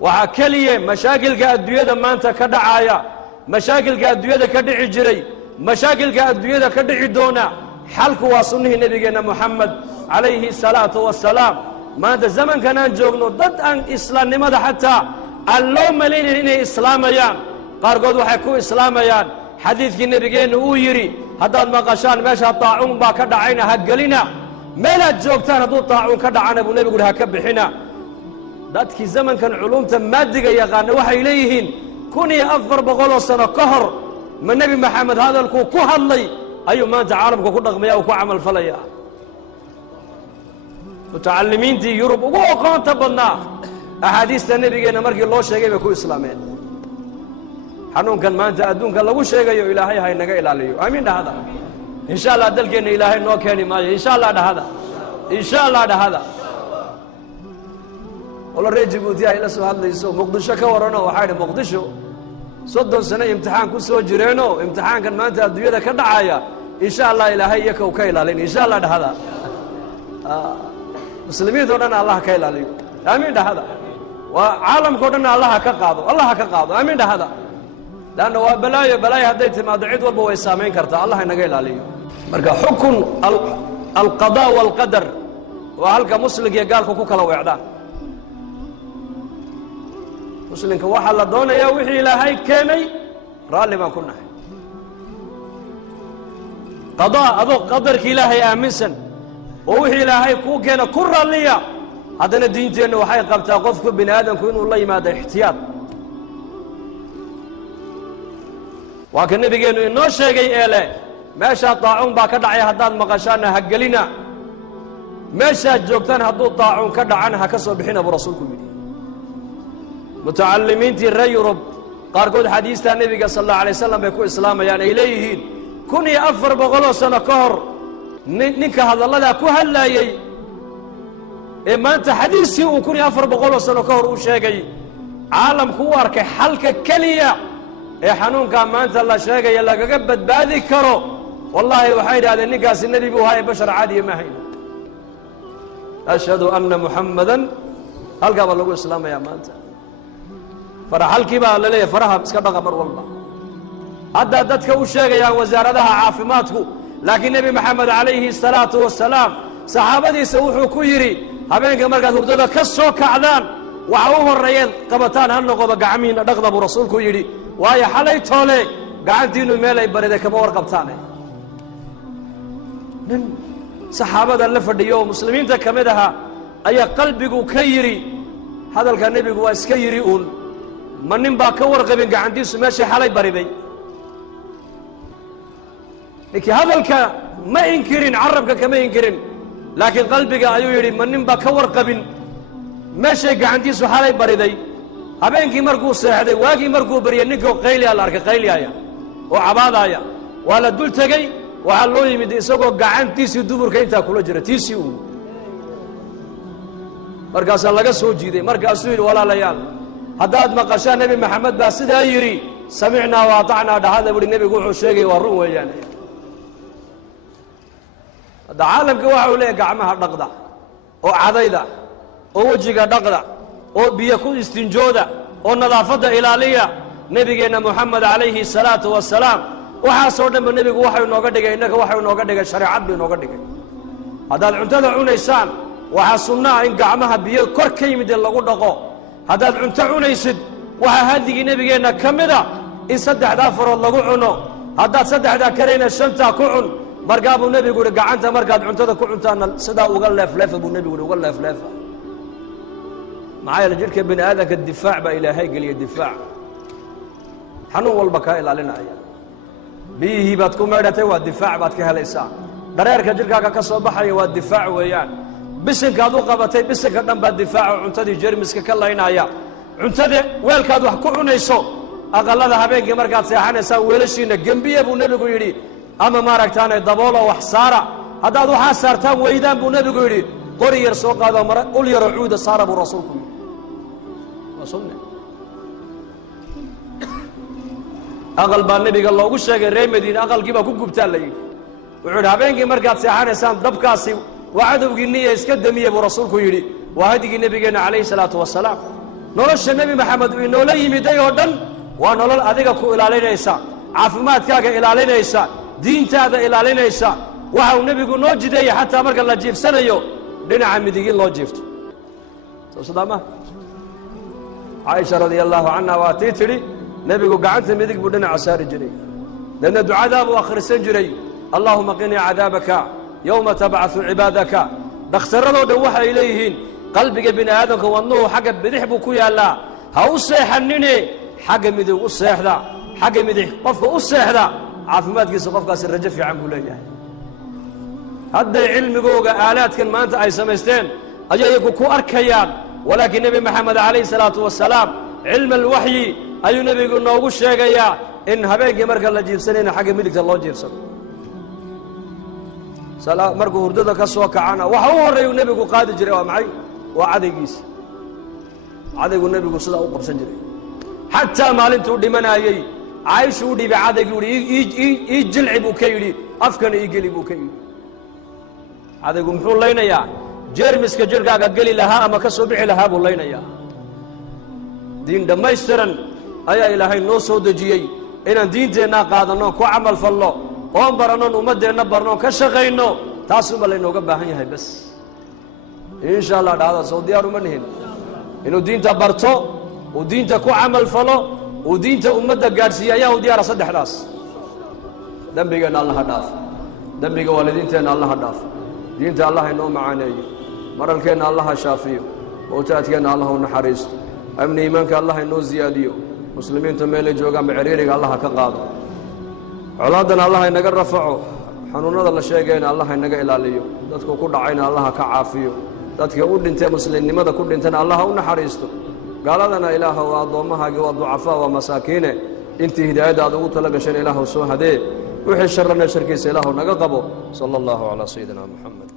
وحكليه مشاكل كالدوية ما أنت كدعايا مشاكل كالدوية كدعي جري مشاكل كالدوية كدعي دونا حلق وصنه نبينا محمد عليه الصلاة والسلام ما هذا الزمن كان جوجنو ضد أن إسلام لماذا حتى اللهم لين هنا إسلاميان قارقود وحكو إسلاميان حديث النبينا ويري هذا المقاشان ماشى طاعون باكدا عينا هقلنا ملا جوجتان هذو طاعون كدا عنا أبو نبي يقول هكبحنا ذات كي زمن كان علوم تمادقة يغان وحي إليهن كوني أفر بقولوا سنة قهر من نبي محمد هذا الكو كهلي أيو ما أنت عالم كو رغميا وكو عمل فليا متعلمين دي يوروب وقوم تبنا أحاديث النبي أنا مركي الله شيء بكو إسلامين حنون كان ما أنت أدون كان لو شيء يو إلهي هاي نجا إلهي آمين هذا إن شاء الله دلك إن إلهي نوكاني ما إن شاء الله هذا إن شاء الله هذا والله رجع بوديا إلى سؤال ليسو مقدشة كورنا وحاجة مقدشة صدق سنة امتحان كوسو جرينو امتحان كان ما أنت الدنيا كدعاية إن شاء الله إلهي يكو كيلا لين إن شاء الله هذا مسلمين دورنا الله كيلا لين آمين هذا وعالم كورنا الله كقاضو آمين هذا لأنه بلايا هديت ما دعيت والبو إسامين كرتا الله ينقل عليه مركا حكم القضاء والقدر وهلك مسلم يقال كوكا لو إعدام مسلم كواحد لدونا يا وحي إلهي كيني رالي ما كنا قضاء أذو قدرك إلهي آمنسا ووحي إلهي كوكينا كرا ليا هذا الدين تينو وحي قبتا قفك بن آدم كوين والله ماذا احتياط وكان النبي قال إنه شيء إله ما شاء طاعون باكدعي هداد مقاشانا هقلنا ما شاء جوكتان هدو طاعون كدعانها كسب بحين أبو رسولكم متعلمين تي الريورب قارقود حديث النبي صلى الله عليه وسلم بيكون إسلام يعني إليهين كوني أفر بغلو سنة كهر نك هذا الله لا كهلا يي إما أنت حديثي وكوني أفر بغلو سنة كهر وشيء عالم كوارك حلقة كلية يا حنون كان ما أنت الله شيء يلا قبض بهذه كرو والله وحيد هذا النقاس النبي وهاي بشر عادي ما هي أشهد أن محمدا هل قبل لقوا السلام يا ما أنت فرح الكبا للي فرحها بس كذا قمر والله عددتك وشيء يا وزارتها عافماتك لكن النبي محمد عليه الصلاة والسلام صحابتي سوحوا كيري هبينك مركز هردودا كسو كعدان وعوه الريال قبطان هالنقوبة قعمين نقضب رسولك يري وهي حالي تولي قاعدينو ميلي بريدة كما ورقبتاني من صحابة اللفرديو مسلمين تكمدها أي قلبك كيري هذا كان نبي واسكيريون من نبا كورقبين قاعدينو ماشي حالي بريدي لكن هذا الكلام ما ينكرين عربك كما ينكرين لكن قلبك أيو يري من نبا كورقبين ماشي قاعدينو حالي بريدي habeenkii markuu seexday waagii markuu bariyay ninkoo qayliya la arkay qayliya oo cabaadaya wala dul tagay waxa loo yimid isagoo gacantiisii duburka inta kula jira tiisii uu markaas laga soo jiiday markaasuu yiri walaalayaal hadaad maqashaan nabi maxamed baa sidaa yiri samicna wa ata'na dhahada bari nabigu wuxuu sheegay waa run weeyaan hada caalamka waxa uu leeyahay gacmaha dhaqda oo cadayda oo wajiga dhaqda oo biyo ku istinjooda oo nadaafada ilaaliya nabigeena Muhammad alayhi salatu wasalaam waxa soo dhanba nabigu waxa uu nooga dhigay inaga waxa uu nooga dhigay shariicad buu nooga dhigay hadaad cuntada cunaysaan waxa sunnah in gacmaha biyo kor ka yimid lagu dhaqo hadaad cunto cunaysid waxa hadigi nabigeena kamida in saddexda farood lagu cuno hadaad saddexda kareyna shanta ku cun markaabuu nabigu gacanta markaad cuntada ku cuntaan sida uga leefleefa buu nabigu uga leefleefa معايا لجلك بن آدم الدفاع بقى إلهي قال الدفاع حنو والبكاء إلى لنا أيام بيه بتكون معدته والدفاع بتك هالإساء دريرك جلك كسر بحري والدفاع ويان بسن كادو قبتي بسن كدم بالدفاع وعنتدي جرمسك كلا هنا أيام عنتدي ويل كادو حكون يسوع أقل هذا بينك مركز سيحان يسوي ويلشينا جنبيه بنبي يقولي أما ما ركتاني ضبولة وحصارة هذا ذو حصار تام ويدان بنبي يقولي قري يرسوق هذا مرة قل يرعود صار أبو رسولكم وصلنا أقل بالنبي قال الله وش قال ريم مدينة أقل كيف أكون قبتال لي وعود هبينك مركز سيحان يسان ضبكاسي وعدوا بقنية يسكدمية أبو رسولكم يري وهذه النبي عليه الصلاة والسلام nolosha nebi maxamed uu inoola yimiday oo dhan waa nolol adiga ku ilaalinaysa caafimaadkaaga ilaalinaysa diintaada ilaalinaysa waxa uu nebigu noo jideeyey xataa marka la jiifsanayo dhinaca midig in loo jiifto soo sidaama caaisha radiallahu canha waa tii tidhi nebigu gacanta midig buu dhinaca saari jiray dadna ducadaa buu akhrisan jiray allaahuma qinii cadaabaka yowma tabcaثu cibaadaka dhakhtaradoo dhan waxay leeyihiin qalbiga bini aadamka wadnuhu xagga bidix buu ku yaallaa ha u seexanine xagga midig u seexda xagga midig qofka u seexda caafimaadkiisa qofkaasi rajo fiican buu leeyahay hadday cilmigooga aalaadkan maanta ay samaysteen ayay iyagu ku arkayaan walaakiin nebi maxamed calayhi salaatu wasalaam cilma alwaxyi ayuu nebigu noogu sheegayaa in habeenkii marka la jiibsanayna xagga midigta loo jiibsado markuu hurdada ka soo kacana waxa u horreeyuu nebigu qaadi jiray waa maxay waa cadaygiisa cadaygu nebigu sidaa u qabsan jiray xataa maalintuu dhimanaayey caaisha u dhiibay cadaygii uhi ii jilci buu ka yidhi afkana ii geli buu ka yidhi cadaygu muxuu laynayaa jeermiska jirhkaaga geli lahaa ama ka soo bixi lahaa buu laynayaa diin dhammaystiran ayaa ilaahay noo soo dejiyey inaan diinteennaa qaadanno ku camal falno oon barannoon ummaddeenna barnoon ka shaqayno taasuunba laynooga baahan yahay bas insha allah dhahda soo diyaar uma nihin inuu diinta barto uu diinta ku camal falo uu diinta ummadda gaadhsiiye ayaa u diyaara saddexdaas dembigeenna allaha dhaaf dembiga waalidiinteenna allaha dhaaf diinta allah inoo macaaneeyo maralkeenna allaha shaafiyo mowtaadkeenna allah u naxariisto amni iimaanka allah inoo ziyaadiyo muslimiinta meelay joogaanba ciriiriga allaha ka qaado colaaddana allah inaga rafaco xanuunnada la sheegayna allah inaga ilaaliyo dadku ku dhacayna allaha ka caafiyo dadka u dhintee muslimnimada ku dhintana allaha u naxariisto gaaladana ilaaha waa addoommahaagii waa ducafaa waa masaakiine intii hidaayadda aad ugu tala gasheen ilaahu soo hadee wixii sharrana sharkiisa ilaahu naga qabo sala allahu calaa sayidina muxamed